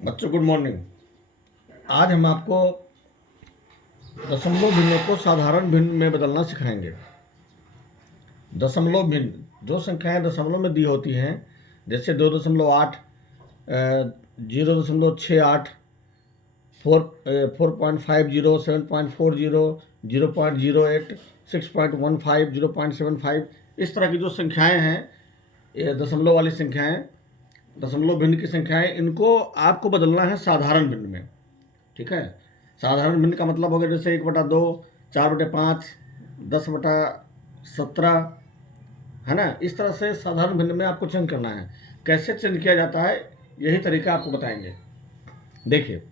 बच्चों good morning. आज हम आपको दशमलव भिन्नों को साधारण भिन्न में बदलना सिखाएंगे। दशमलव भिन्न जो संख्याएं दशमलव में दी होती हैं, जैसे 2.8, 0.68, 4.50, 7.40, 0.08, 6.15, 0.75, इस तरह की जो संख्याएं हैं, ये दशमलव वाली संख्याएं, दशमलव भिन्न की संख्याएं, इनको आपको बदलना है साधारण भिन्न में। ठीक है। साधारण भिन्न का मतलब हो गया जैसे 1/2, 4/5, 10/17, है ना। इस तरह से साधारण भिन्न में आपको चेंज करना है। कैसे चेंज किया जाता है यही तरीका आपको बताएंगे। देखिए,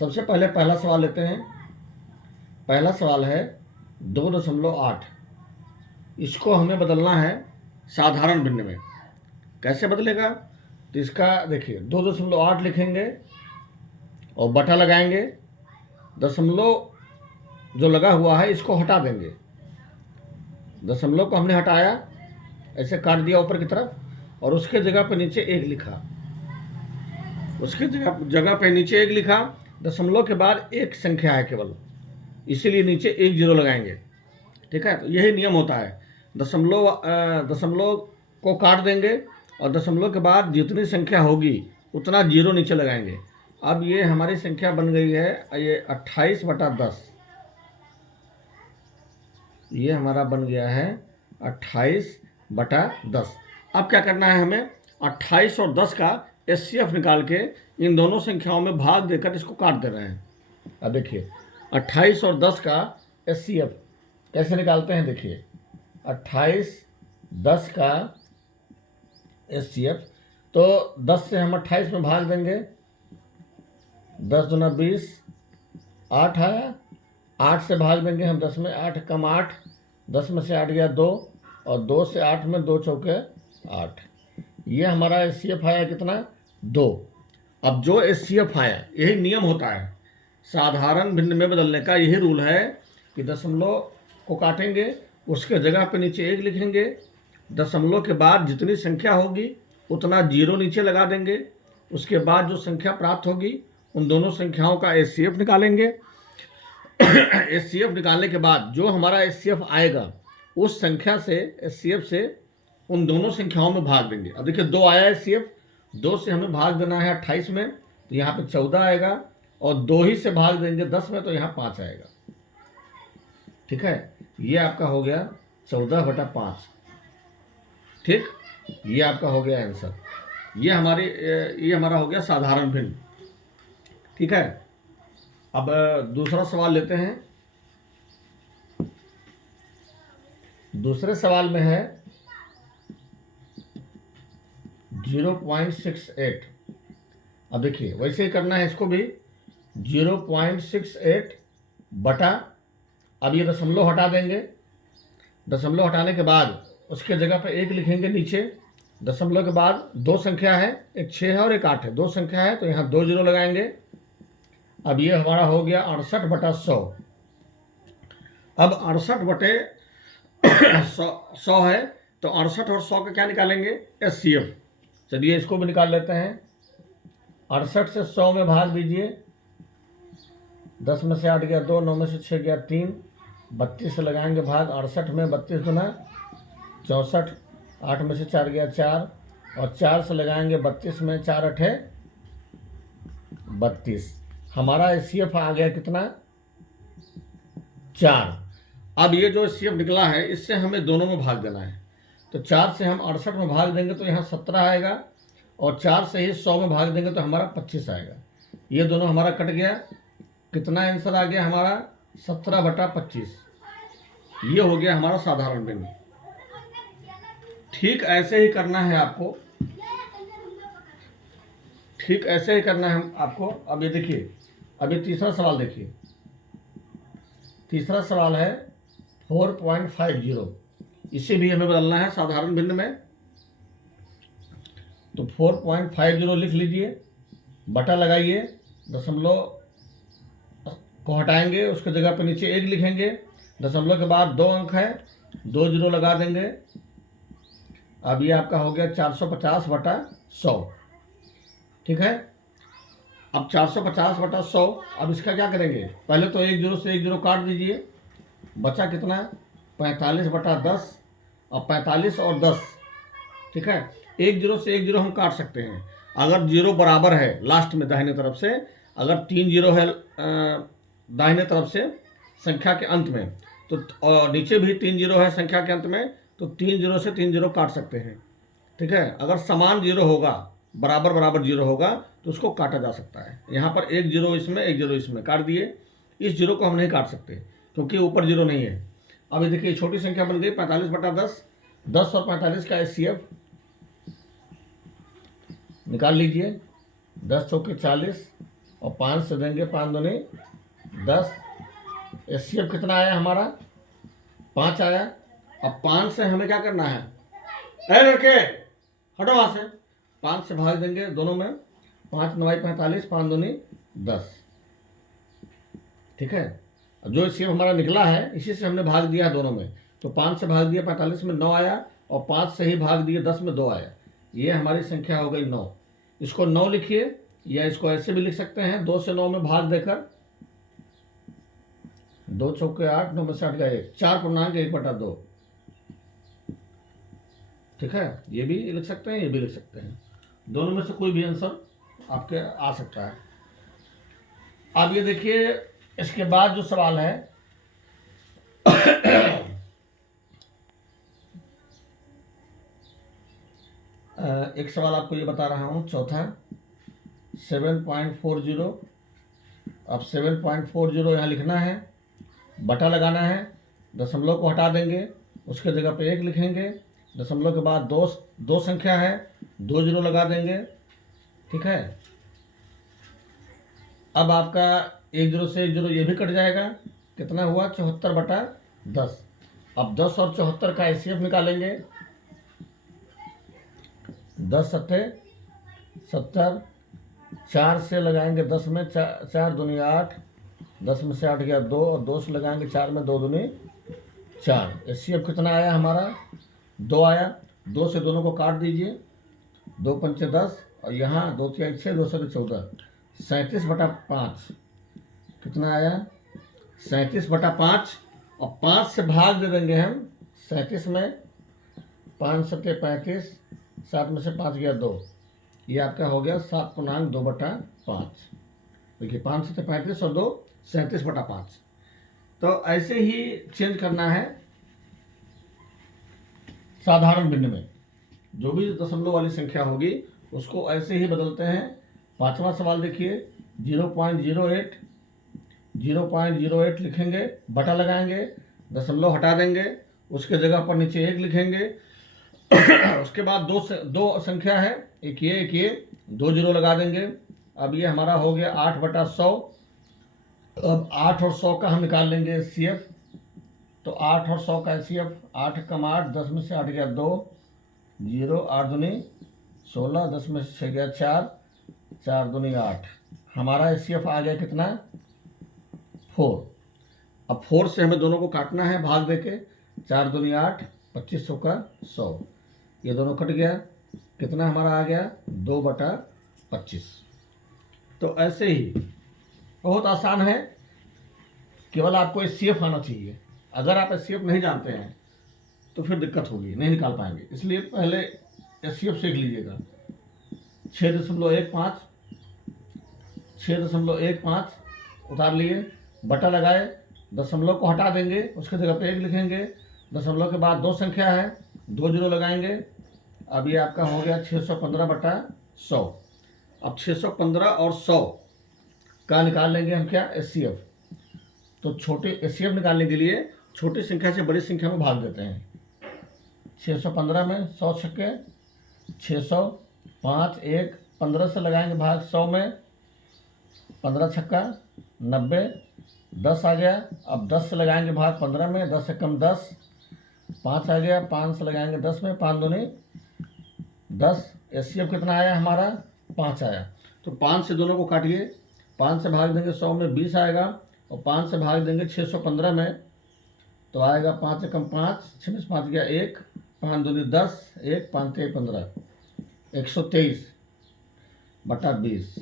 सबसे पहले पहला सवाल लेते हैं। पहला सवाल है 2.8। इसको हमें बदलना है साधारण भिन्न में। कैसे बदलेगा? तो इसका देखिए, 2.8 लिखेंगे और बटा लगाएंगे। दशमलव जो लगा हुआ है इसको हटा देंगे। दशमलव को हमने हटाया, ऐसे काट दिया ऊपर की तरफ, और उसके जगह पे नीचे 1 लिखा। उसके जगह पे नीचे 1 लिखा। दशमलव के बाद एक संख्या है केवल, इसीलिए नीचे 1 0 लगाएंगे। ठीक है। तो यही नियम होता है। दशमलव को काट देंगे और दशमलव के बाद जितनी संख्या होगी उतना 0 नीचे लगाएंगे। अब ये हमारी संख्या बन गई है, ये 28/10। ये हमारा बन गया है 28/10। अब क्या करना है हमें? 28 और 10 का HCF निकाल के इन दोनों संख्याओं में भाग देकर इसको काट दे रहे हैं। अब देखिए, 28 और 10 का HCF कैसे निकालते हैं? देखिए, 28 10 का HCF, तो 10 से हम 28 में भाग देंगे। 10 दूना 20, 8 आया। 8 से भाग देंगे हम 10 में, 8 कम 8, 10 में से 8 गया 2, और 2 से 8 में 2 चौके 8। ये हमारा HCF आया कितना? 2। अब जो HCF आया, यही नियम होता है साधारण भिन्न में बदलने का। यही रूल है कि दशमलव को काटेंगे, उसके जगह पे नीचे 1 लिखेंगे। दशमलव के बाद जितनी संख्या होगी उतना 0 नीचे लगा देंगे। उसके बाद जो संख्या प्राप्त होगी उन दोनों संख्याओं का HCF निकालेंगे। HCF निकालने के बाद जो हमारा HCF आएगा उस संख्या से, HCF से उन दोनों संख्याओं में भाग देंगे। अब देखिए, 2 आया HCF, 2 से हमें भाग देना है 28 में, तो यहाँ पे 14 आएगा, और 2 ही से भाग देंगे 10 में, तो यहाँ 5 आएगा। ठीक है। ये आपका हो गया 14/5। ठीक, ये आपका हो गया आंसर। ये हमारा हो गया साधारण भिन्न। ठीक है। अब दूसरा सवाल लेते हैं। दूसरे सवाल में है 0.68। अब देखिए, वैसे ही करना है इसको भी। 0.68 बटा, अब ये दशमलव हटा देंगे। दशमलव हटाने के बाद उसके जगह पे 1 लिखेंगे नीचे। दशमलव के बाद 2 संख्या है, एक 6 है और एक 8 है। 2 संख्या है तो यहाँ 2 0 लगाएंगे। अब ये हमारा हो गया 68/100। अब 68/100 है, तो 68 और 100 का क्या निकालेंगे? HCF। चलिए इसको भी निकाल लेते हैं। 68 से 100 में भाग दीजिए। 10 में से 8 गया 2, 9 में से 6 गया 3, 32 से लगाएंगे भाग। 68 में 32 दूना 64, 8 में से 4 गया 4, और 4 से लगाएंगे 32 में, 4 8 32। हमारा HCF आ गया कितना? 4। अब ये जो HCF निकला है इससे हमें दोनों में भाग देना है। तो 4 से हम 68 में भाग देंगे तो यहाँ 17 आएगा, और 4 से ही 100 में भाग देंगे तो हमारा 25 आएगा। ये दोनों हमारा कट गया। कितना आंसर आ गया हमारा? 17/25। ये हो गया हमारा साधारण भिन्न। ठीक ऐसे ही करना है आपको। ठीक ऐसे ही करना है आपको। अब ये देखिए, अभी तीसरा सवाल देखिए। तीसरा सवाल है 4.50। इसे भी हमें बदलना है साधारण भिन्न में। तो 4.50 लिख लीजिए, बटा लगाइए। दशमलव को हटाएंगे, उसके जगह पर नीचे 1 लिखेंगे। दशमलव के बाद 2 अंक है, 2 0 लगा देंगे। अब ये आपका हो गया 450/100। ठीक है। अब 450/100, अब इसका क्या करेंगे, पहले तो 1 जीरो से 1 जीरो काट दीजिए, बचा कितना 45/10, और 45 और 10, ठीक है। 1 जीरो से 1 जीरो हम काट सकते हैं, अगर जीरो बराबर है लास्ट में दाहिने तरफ से, अगर 3 जीरो है दाहिने तरफ से संख्या के अंत में, तो और नीचे भी 3 जीरो है संख्या के अंत में, तो 3 जीरो से 3 जीरो काट सकते हैं, ठीक है। अगर समान जीरो होगा, बराबर बराबर जीरो होगा, तो उसको काटा जा सकता है। यहाँ पर 1 जीरो इसमें 1 जीरो इसमें काट दिए, इस जीरो को हम नहीं काट सकते क्योंकि ऊपर जीरो नहीं है। अब ये देखिए छोटी संख्या बन गई 45/10, 10 और 45 का HCF निकाल लीजिए, 10 चौके 40 और 5 से देंगे 5 दूनी 10, HCF कितना आया हमारा 5 आया। अब 5 से हमें क्या करना है, अरे लड़के हटो वहाँ से, 5 से भाग देंगे दोनों में, 5 9 45, 5 दूनी 10, ठीक है। जो HCF हमारा निकला है इसी से हमने भाग दिया दोनों में, तो 5 से भाग दिया 45 में 9 आया, और 5 से ही भाग दिए 10 में 2 आया, ये हमारी संख्या हो गई 9। इसको 9 लिखिए, या इसको ऐसे भी लिख सकते हैं 2 से 9 में भाग देकर, 2 चौके 8, 9 में से 8 गया 1, 4.1/2, ठीक है। ये भी लिख सकते हैं, ये भी लिख सकते हैं, दोनों में से कोई भी आंसर आपके आ सकता है। अब ये देखिए इसके बाद जो सवाल है एक सवाल आपको ये बता रहा हूँ, चौथा 7.40। अब 7.40 यहाँ लिखना है, बटा लगाना है, दशमलव को हटा देंगे, उसके जगह पे 1 लिखेंगे, दशमलव के बाद दो संख्या है, 2 जीरो लगा देंगे, ठीक है। अब आपका 1 जीरो से 1 जीरो ये भी कट जाएगा, कितना हुआ 74/10। अब 10 और 74 का HCF निकालेंगे, 10 सत्ते 70, 4 से लगाएंगे 10 में 4 दूनी 8, 10 में से 8 गया 2, और 2 से लगाएंगे 4 में 2 दूनी 4। HCF कितना आया हमारा 2 आया, 2 से दोनों को काट दीजिए, 2 पंचे 10, और यहाँ 2 3 6, 2 से 14, 37/5 कितना आया 37/5, और 5 से भाग दे देंगे हम 37 में, 5 सत्ते 35, 7 में से 5 गया 2, ये आपका हो गया 7.2/5। देखिए 5 सत्ते 35 और 2 37/5। तो ऐसे ही चेंज करना है साधारण भिन्न में, जो भी दशमलव वाली संख्या होगी उसको ऐसे ही बदलते हैं। 5वां सवाल देखिए 0.08 लिखेंगे, बटा लगाएंगे, दशमलव हटा देंगे, उसके जगह पर नीचे 1 लिखेंगे उसके बाद दो संख्या है, एक ये 2 जीरो लगा देंगे। अब ये हमारा हो गया 8/100। अब 8 और 100 का हम निकाल लेंगे HCF, तो 8 और 100 का HCF 8 कम 8, 10 में से 8 गया 2, 0, 8 दूनी 16, 10 में से 6 गया 4, 4 दूनी 8, हमारा HCF आ गया कितना 4। अब 4 से हमें दोनों को काटना है भाग देके, 4 दूनी 8, 2500 का 100, ये दोनों कट गया, कितना हमारा आ गया 2/25। तो ऐसे ही बहुत आसान है, केवल आपको HCF आना चाहिए। अगर आप HCF नहीं जानते हैं तो फिर दिक्कत होगी, नहीं निकाल पाएंगे, इसलिए पहले HCF सीख लीजिएगा। 6.15 उतार लिए, बटा लगाए, दशमलव को हटा देंगे, उसके जगह पे 1 लिखेंगे, दशमलव के बाद 2 संख्या है, 2 जीरो लगाएंगे। अब ये आपका हो गया 615/100। अब 615 और 100 का निकाल लेंगे हम क्या HCF। तो छोटे HCF निकालने के लिए छोटी संख्या से बड़ी संख्या में भाग देते हैं। 615 में 100 छक्के 600, 5 1 15 से लगाएंगे भाग 100 में, 15 छक्का 90, 10 आ गया। अब 10 से लगाएंगे भाग 15 में, 10 से कम 10, 5 आ गया, 5 से लगाएंगे 10 में, 5 दूनी 10। HCF कितना आया हमारा 5 आया। तो 5 से दोनों को काटिए, 5 से भाग देंगे 100 में 20 आएगा, और 5 से भाग देंगे 615 में, तो आएगा 5 से कम 5, 6 में से 5 गया 1, 5 दूनी 10, 1 5 3 15, 123। बटा 20।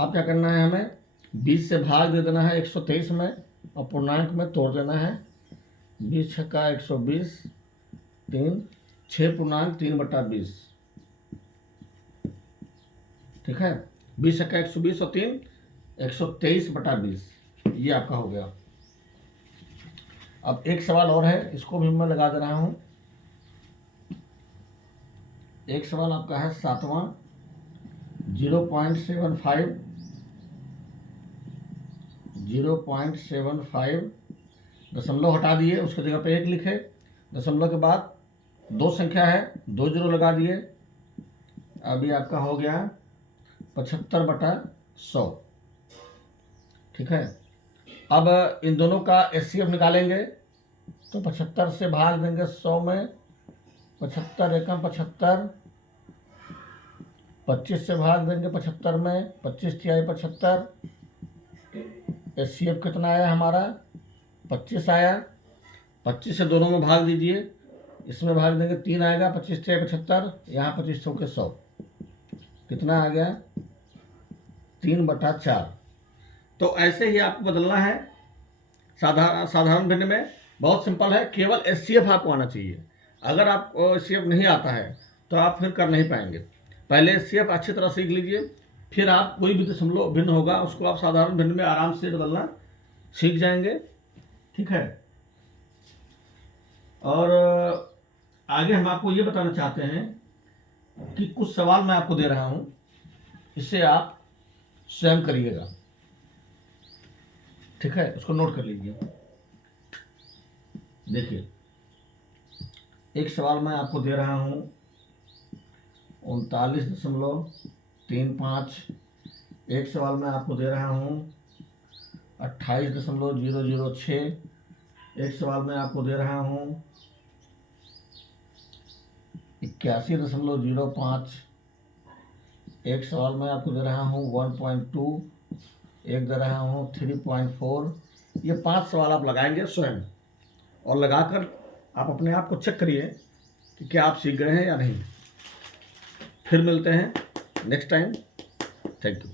अब क्या करना है, हमें 20 से भाग दे देना है 123 में और पूर्णांक में तोड़ देना है। 20 छक्का 120, 3, 6 पूर्णांक 3 बटा 20। ठीक है, 20 छक्का 120 और 3 123 बटा 20, ये आपका हो गया। अब एक सवाल और है, इसको भी मैं लगा दे रहा हूं। एक सवाल आपका है 7वां, 0.75 दशमलव हटा दिए, उसके जगह पे 1 लिखे, दशमलव के बाद 2 संख्या है, 2 जीरो लगा दिए। अभी आपका हो गया 75 बटा 100। ठीक है, अब इन दोनों का HCF निकालेंगे तो 75 से भाग देंगे 100 में, 75 एकम 75, 25 से भाग देंगे 75 में, 25 तिहाई 75। HCF कितना आया हमारा, 25 आया। 25 से दोनों में भाग दीजिए, इसमें भाग देंगे 3 आएगा, 25 तिहाई 75, यहाँ 25 सौ के 100, कितना आ गया 3 बटा 4। तो ऐसे ही आपको बदलना है साधारण भिन्न में। बहुत सिंपल है, केवल HCF आपको आना चाहिए। अगर आपको HCF नहीं आता है तो आप फिर कर नहीं पाएंगे। पहले HCF अच्छी तरह सीख लीजिए, फिर आप कोई भी दशमलव भिन्न होगा उसको आप साधारण भिन्न में आराम से बदलना सीख जाएंगे। ठीक है, और आगे हम आपको ये बताना चाहते हैं कि कुछ सवाल मैं आपको दे रहा हूं, इसे आप स्वयं करिएगा। ठीक है, उसको नोट कर लीजिए। देखिए, एक सवाल मैं आपको दे रहा हूं 39.35। एक सवाल मैं आपको दे रहा हूं 28.006। एक सवाल मैं आपको दे रहा हूं 81.05। एक सवाल मैं आपको दे रहा हूं 1.2। एक दे रहा हूं 3.4। ये 5 सवाल आप लगाएंगे स्वयं, और लगाकर आप अपने आप को चेक करिए कि क्या आप सीख गए हैं या नहीं। फिर मिलते हैं नेक्स्ट टाइम। Thank you.